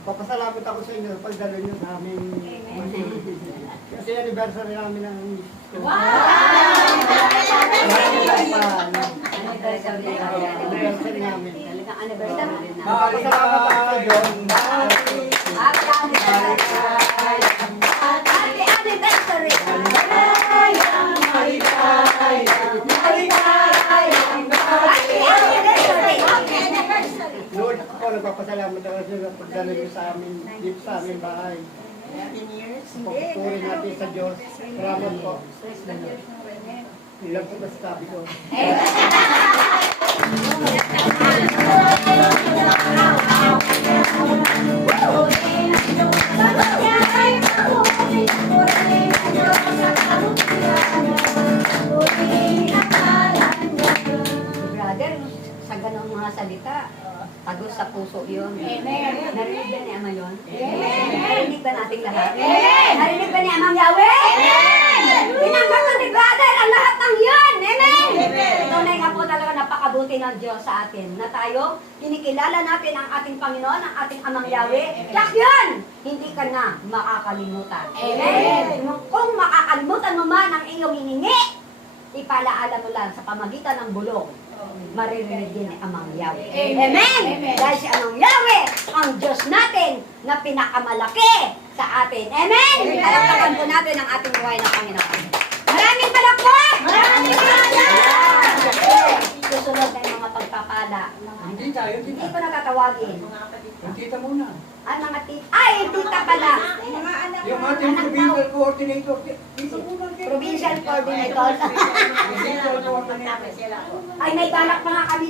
Papasalamat ako sa inyo pagdalo nyo sa aming kasi anniversary namin ng anniversary namin. Papasalamat ako sa Diyos. Lord, ako nagpapasalamat ako sa inyo pagdalo nyo sa amin dito sa aming bahay. Pagpatuloy natin sa Diyos. Salamat po. Ilang po na sabi ko. Brother, sa ganong mga salita, tagos sa puso yun. Narinig ba ni Ama yun? Narinig ba nating lahat? Narinig ba ni Amang Yahweh? Tinanggap na ni Brother ang lahat ng yun! Amen! Tunay nga po talaga napakabuti ng Diyos sa atin na tayo, kinikilala natin ang ating Panginoon, ang ating Amang Yahweh. Yak yun! Hindi ka na makakalimutan. Amen! Kung makakalimutan mo man ang iyong hiningi, ipalaala mo lang sa pamagitan ng bulong. Maririnig din ni Amang Yahweh. Amen! Dahil si Amang Yahweh, ang Diyos natin na pinakamalaki sa atin. Amen! Palakpakan po natin ang ating buhay ng Panginoon. Maraming palakpak! Maraming palakpak! Susunod na yung mga pagpapala. Hindi ko nakatawagin. Yung tita muna. Ang mga tita. Ay, tita pala. Yung ating provincial coordinator. Tita muna. Provincial coordinator. Ay, may balak pa nga kami